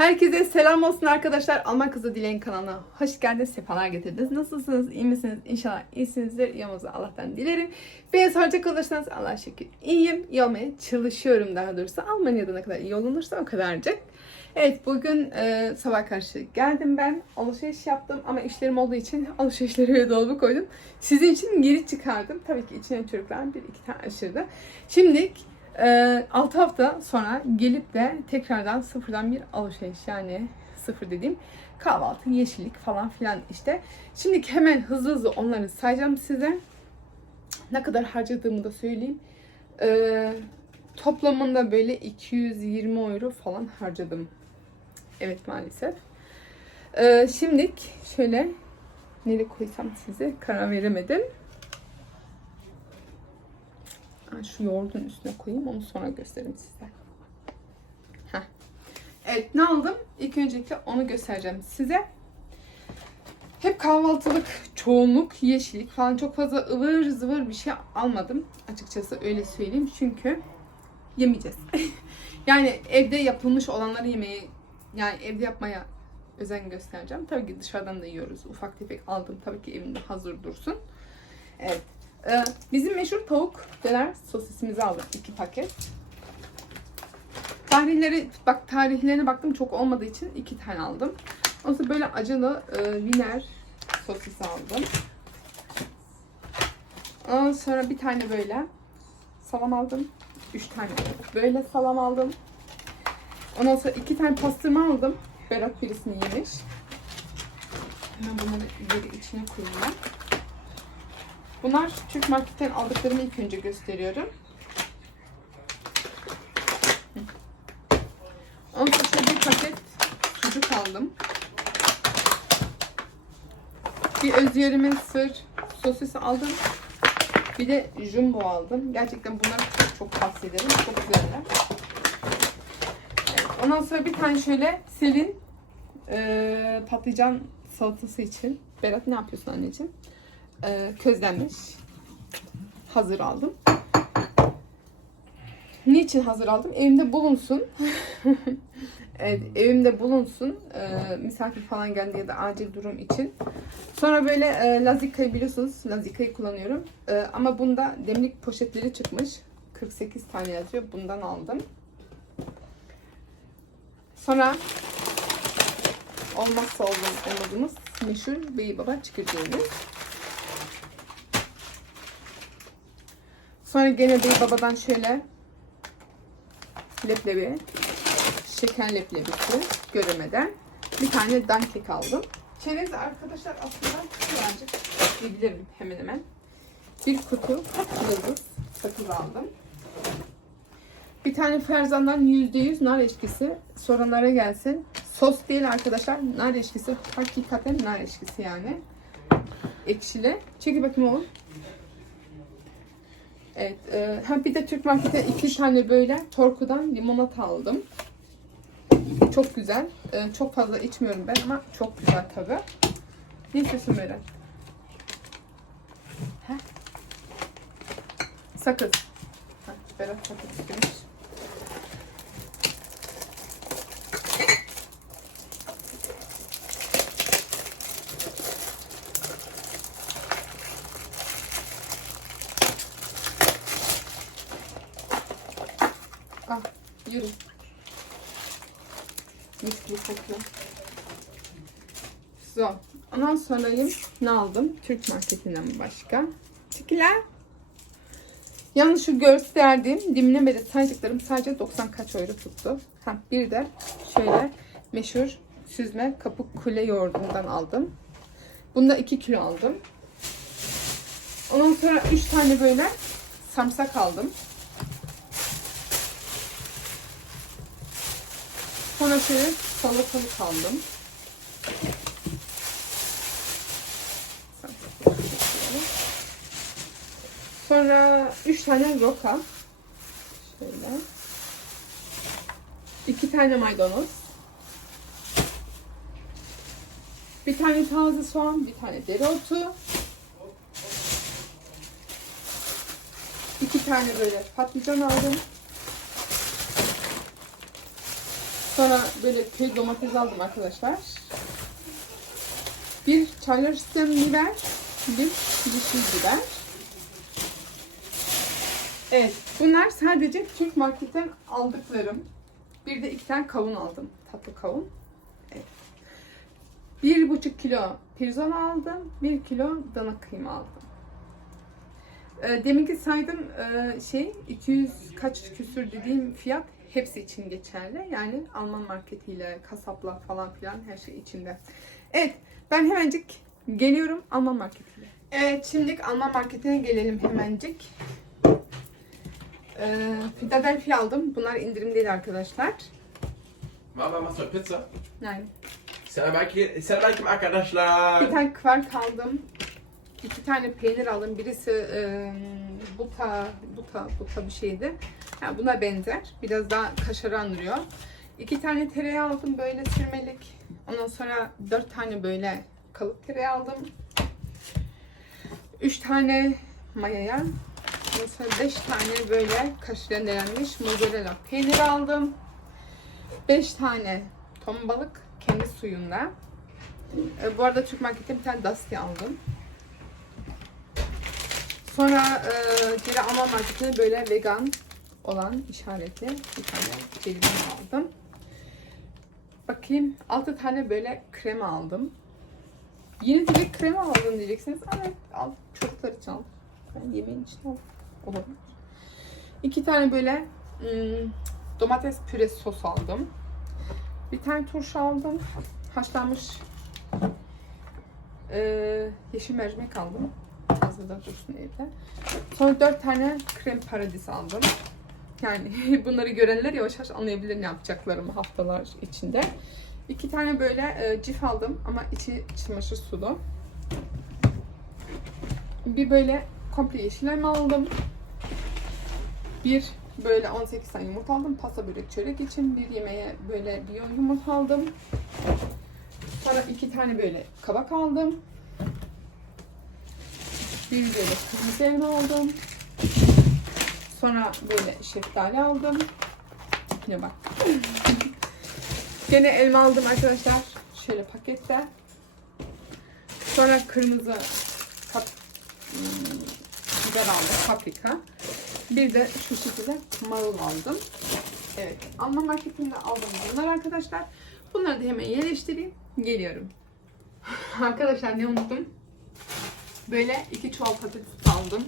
Herkese selam olsun arkadaşlar. Alman Kızı Dileğin kanalına hoş geldiniz. Sefalar getirdiniz. Nasılsınız? İyi misiniz? İnşallah iyisinizdir. İyi olmanızı Allah'tan dilerim. Beni soracak olursanız Allah'a şükür iyiyim. İyi çalışıyorum daha doğrusu. Almanya'da ne kadar iyi olunursa o kadarcık. Evet bugün e, sabah karşı geldim ben. Alışveriş yaptım ama işlerim olduğu için alışverişleri ve dolaba koydum. Sizin için geri çıkardım. Tabii ki içine çocuklar bir iki tane aşırdı. Şimdi 6 hafta sonra gelip de tekrardan sıfırdan bir alışveriş yani sıfır dediğim kahvaltı, yeşillik falan filan işte. Şimdi hemen hızlı hızlı onları sayacağım size. Ne kadar harcadığımı da söyleyeyim. Ee, toplamında böyle 220 euro falan harcadım. Evet maalesef. Ee, şimdilik şöyle nereye koysam size karar veremedim. Ha, şu yoğurdun üstüne koyayım onu sonra göstereyim size. Heh. Evet ne aldım? İlk öncelikle onu göstereceğim size. Hep kahvaltılık, çoğunluk, yeşillik falan çok fazla ıvır zıvır bir şey almadım. Açıkçası öyle söyleyeyim çünkü yemeyeceğiz. yani evde yapılmış olanları yemeyi, yani evde yapmaya özen göstereceğim. Tabii ki dışarıdan da yiyoruz. Ufak tefek aldım. Tabii ki evimde hazır dursun. Evet. Ee, bizim meşhur tavuk döner sosisimizi aldım. iki paket. Tarihleri, bak tarihlerine baktım çok olmadığı için iki tane aldım. Ondan böyle acılı e, viner sosis aldım. Ondan sonra bir tane böyle salam aldım. Üç tane böyle salam aldım. Ondan sonra iki tane pastırma aldım. Berat birisini yemiş. Hemen bunları içine koyayım. Bunlar Türk marketten aldıklarımı ilk önce gösteriyorum. Sonra şöyle bir paket sucuk aldım. Bir özgürümün sır sosisi aldım. Bir de jumbo aldım. Gerçekten bunları çok çok tavsiye. Çok güzeller. Evet, ondan sonra bir tane şöyle Selin eee patlıcan salatası için. Berat ne yapıyorsun anneciğim? Eee, közlenmiş. Hazır aldım. Niçin hazır aldım? Evimde bulunsun. evet, evimde bulunsun. Eee, misafir falan geldi ya da acil durum için. Sonra böyle e, lazikayı biliyorsunuz. Lazikayı kullanıyorum. E, ama bunda demlik poşetleri çıkmış. 48 tane yazıyor. Bundan aldım. Sonra olmazsa olmaz olmadığımız meşhur Bey Baba çekirdeğimiz. Sonra gene Bey Baba'dan şöyle leblebi, şeker leblebisi göremeden bir tane dankek aldım. Çerez arkadaşlar aslında birazcık diyebilirim hemen hemen. Bir kutu yıldız sakız aldım. Bir tane Ferzan'dan %100 nar eşkisi. Soranlara gelsin. Sos değil arkadaşlar. Nar eşkisi. Hakikaten nar eşkisi yani. Ekşili. Çekil bakayım oğlum. Evet. E, ha bir de Türk Market'te iki tane böyle Torku'dan limonata aldım. Çok güzel. E, çok fazla içmiyorum ben ama çok güzel tabi. Ne istiyorsun böyle? Heh. Sakız. Heh, Berat sakız istemiş. Al, yürü. Mis gibi kokuyor. So. Ondan sonra ne aldım? Türk marketinden başka. Çikiler. Yalnız şu gösterdiğim dimine beri saydıklarım sadece 90 kaç euro tuttu. Ha, bir de şöyle meşhur süzme kapuk kule yoğurdundan aldım. Bunda 2 kilo aldım. Ondan sonra 3 tane böyle samsak aldım. Sonra şöyle salatalık aldım. Sonra 3 tane roka. Şöyle. 2 tane maydanoz. Bir tane taze soğan, bir tane dereotu. İki tane böyle patlıcan aldım. Sonra böyle köy domates aldım arkadaşlar. Bir Charleston biber, bir yeşil biber. Evet, bunlar sadece Türk marketten aldıklarım. Bir de iki tane kavun aldım, tatlı kavun. Bir buçuk kilo pirzola aldım, bir kilo dana kıyma aldım. E, deminki saydım e, şey 200 kaç küsür dediğim fiyat hepsi için geçerli. Yani Alman marketiyle, kasapla falan filan her şey içinde. Evet ben hemencik geliyorum Alman marketiyle. Evet şimdi Alman marketine gelelim hemencik. Ee, Philadelphia aldım. Bunlar indirimdeydi arkadaşlar. Mama machst du Pizza? Yani Selamünaleyküm Selamünaleyküm arkadaşlar. bir tane kvark aldım. İki tane peynir aldım. Birisi e, buta, buta, buta bir şeydi. Yani buna benzer. Biraz daha kaşarı andırıyor. İki tane tereyağı aldım böyle sürmelik. Ondan sonra dört tane böyle kalıp tereyağı aldım. Üç tane mayaya. Ondan sonra beş tane böyle kaşar rendelenmiş mozzarella peynir aldım. Beş tane ton balık kendi suyunda. E, bu arada Türk marketten bir tane Dusty aldım. Sonra e, geri Alman marketine böyle vegan olan işaretli bir tane jelibon aldım. Bakayım 6 tane böyle krema aldım. Yine direkt krema aldım diyeceksiniz. Evet al çocuklar için al. Ben yemeğin için al. Olabilir. İki tane böyle hmm, domates püresi sos aldım. Bir tane turşu aldım. Haşlanmış ee, yeşil mercimek aldım. Hazırda dursun evde. Sonra dört tane krem paradis aldım. Yani bunları görenler yavaş yavaş anlayabilir ne yapacaklarımı haftalar içinde. İki tane böyle e, cif aldım ama içi çamaşır sulu. Bir böyle komple yeşil elma aldım. Bir böyle 18 tane yumurta aldım. Pasta börek çörek için bir yemeğe böyle bir yumurta aldım. Sonra iki tane böyle kabak aldım. Bir böyle kırmızı elma aldım. Sonra böyle şeftali aldım. Yine bak. Gene elma aldım arkadaşlar. Şöyle pakette. Sonra kırmızı kap, hmm, biber aldım. Paprika. Bir de şu şekilde marul aldım. Evet. Alman marketinde aldım bunlar arkadaşlar. Bunları da hemen yerleştireyim. Geliyorum. arkadaşlar ne unuttum? Böyle iki çuval patates aldım.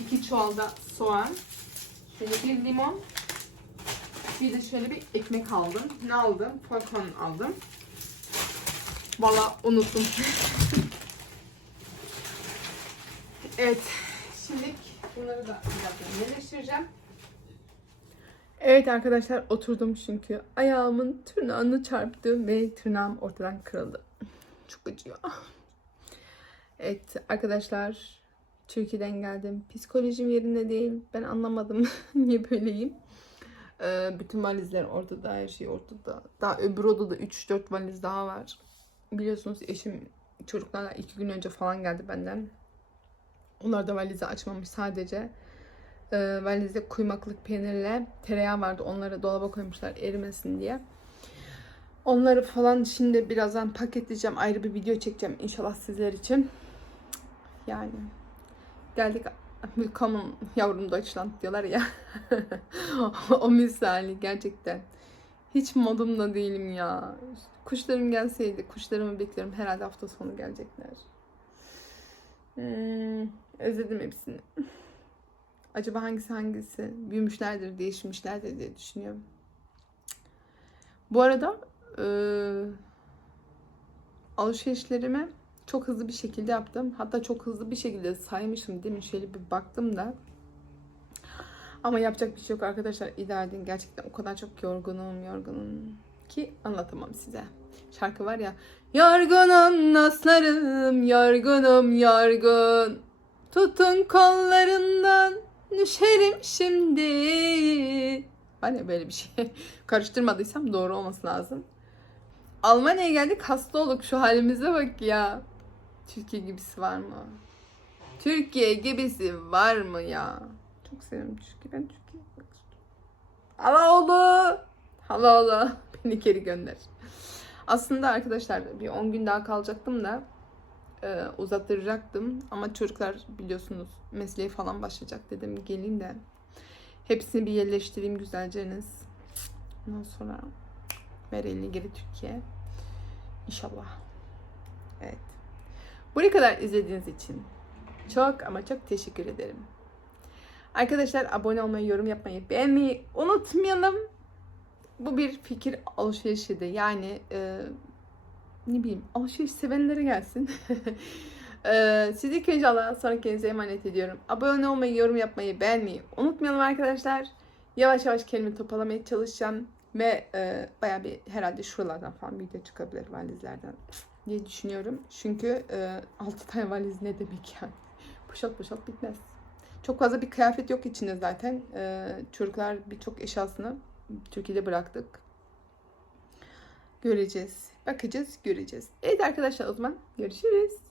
İki çuval da soğan. Şöyle bir limon. Bir de şöyle bir ekmek aldım. Ne aldım? Popcorn aldım. Valla unuttum. evet. Şimdi bunları da birazdan yerleştireceğim. Evet arkadaşlar oturdum çünkü ayağımın tırnağını çarptı ve tırnağım ortadan kırıldı. Çok acıyor. Evet arkadaşlar Türkiye'den geldim. Psikolojim yerinde değil. Ben anlamadım niye böyleyim. Ee, bütün valizler ortada, her şey ortada. Daha öbür odada 3-4 valiz daha var. Biliyorsunuz eşim çocuklarla iki gün önce falan geldi benden. Onlar da valizi açmamış sadece. Ee, valizde kuymaklık peynirle tereyağı vardı. Onları dolaba koymuşlar erimesin diye. Onları falan şimdi birazdan paketleyeceğim. Ayrı bir video çekeceğim inşallah sizler için. Yani geldik Willkommen yavrum Deutschland diyorlar ya. o misali gerçekten. Hiç modumda değilim ya. Kuşlarım gelseydi, kuşlarımı bekliyorum. Herhalde hafta sonu gelecekler. Hmm, özledim hepsini. Acaba hangisi hangisi? Büyümüşlerdir, değişmişlerdir diye düşünüyorum. Bu arada eee alışverişlerimi çok hızlı bir şekilde yaptım. Hatta çok hızlı bir şekilde saymışım değil mi? Şöyle bir baktım da. Ama yapacak bir şey yok arkadaşlar. İdare edin. Gerçekten o kadar çok yorgunum, yorgunum ki anlatamam size. Şarkı var ya. Yorgunum dostlarım, yorgunum, yorgun. Tutun kollarından, düşerim şimdi. Var ya böyle bir şey. Karıştırmadıysam doğru olması lazım. Almanya'ya geldik hasta olduk şu halimize bak ya. Türkiye gibisi var mı? Türkiye gibisi var mı ya? Çok seviyorum Türkiye. Ben Türkiye Allah oldu. Allah Allah beni geri gönder. Aslında arkadaşlar bir 10 gün daha kalacaktım da e, uzattıracaktım. Ama çocuklar biliyorsunuz mesleğe falan başlayacak dedim geleyim de hepsini bir yerleştireyim güzelce. Ondan sonra Meral'ini geri Türkiye. İnşallah. Evet. Buraya kadar izlediğiniz için çok ama çok teşekkür ederim. Arkadaşlar abone olmayı, yorum yapmayı, beğenmeyi unutmayalım. Bu bir fikir alışverişiydi. Yani e, ne bileyim alışveriş sevenlere gelsin. e, sizi ilk önce Allah'a sonra kendinize emanet ediyorum. Abone olmayı, yorum yapmayı, beğenmeyi unutmayalım arkadaşlar. Yavaş yavaş kendimi toparlamaya çalışacağım. Ve e, bayağı bir herhalde şuralardan falan video çıkabilir valizlerden diye düşünüyorum. Çünkü e, 6 tane valiz ne demek yani. Boşalt boşalt bitmez. Çok fazla bir kıyafet yok içinde zaten. E, çocuklar birçok eşyasını Türkiye'de bıraktık. Göreceğiz. Bakacağız, göreceğiz. Evet arkadaşlar o zaman görüşürüz.